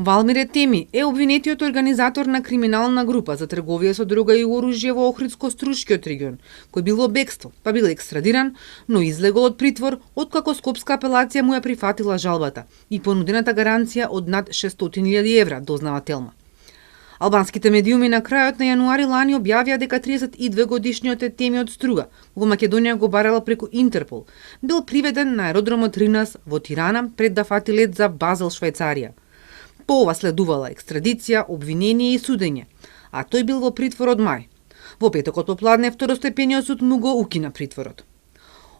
Валмире Теми е обвинетиот организатор на криминална група за трговија со дрога и оружје во Охридско-Струшкиот регион, кој бил во бегство, па бил екстрадиран, но излегол од притвор откако Скопска апелација му ја прифатила жалбата и понудената гаранција од над 600.000 евра, дознава Телма. Албанските медиуми на крајот на јануари лани објавија дека 32-годишниот Теми од Струга, во Македонија го барала преку Интерпол, бил приведен на аеродромот Ринас во Тирана пред да фати лет за Базел, Швајцарија. По ова следувала екстрадиција, обвинение и судење, а тој бил во притвор од мај. Во петокот попладне второстепениот суд му го укина притворот.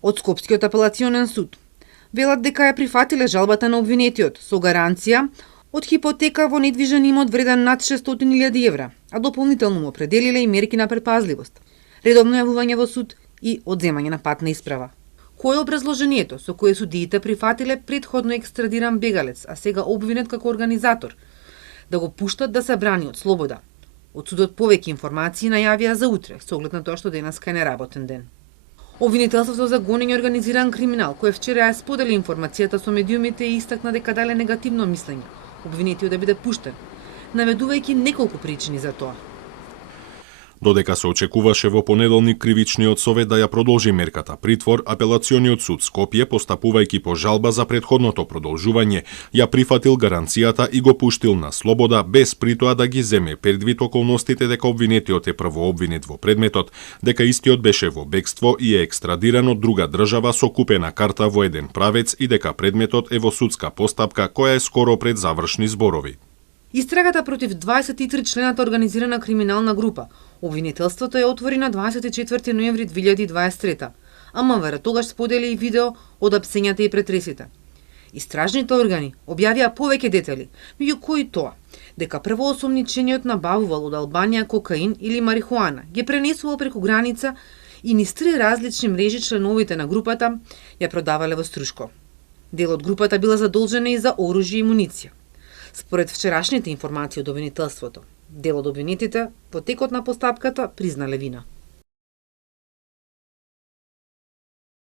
Од Скопскиот апелационен суд велат дека ја прифатиле жалбата на обвинетиот со гаранција од хипотека во недвижен имот вреден над 600.000 евра, а дополнително му определиле и мерки на предпазливост, редовно јавување во суд и одземање на патна исправа. Кој е образложението со кое судиите прифатиле претходно екстрадиран бегалец, а сега обвинет како организатор, да го пуштат да се брани од слобода? Од судот повеќе информации најавија за утре, со оглед на тоа што денеска е неработен ден. Обвинителството за гонење организиран криминал, кој вчера ја сподели информацијата со медиумите и истакна дека дале негативно мислење, обвинетиот да биде пуштен, наведувајќи неколку причини за тоа. Додека се очекуваше во понеделник кривичниот совет да ја продолжи мерката притвор, апелациониот суд Скопје, постапувајќи по жалба за претходното продолжување, ја прифатил гаранцијата и го пуштил на слобода без при тоа да ги земе предвид околностите дека обвинетиот е првообвинет во предметот, дека истиот беше во бегство и е екстрадиран од друга држава со купена карта во еден правец и дека предметот е во судска постапка која е скоро пред завршни зборови. Истрагата против 23 члената организирана криминална група, обвинителството ја отвори на 24 ноември 2023, а МВР тогаш сподели и видео од апсењата и претресите. Истражните органи објавија повеќе детали, меѓу кои тоа дека првоосомничениот набавувал од Албанија кокаин или марихуана, ги пренесувал преку граница и низ 3 различни мрежи членовите на групата ја продавале во Струшко. Дел од групата била задолжена и за оружје и муниција. Според вчерашните информации од обвинителството, дел од обвинетите во текот на постапката признале вина.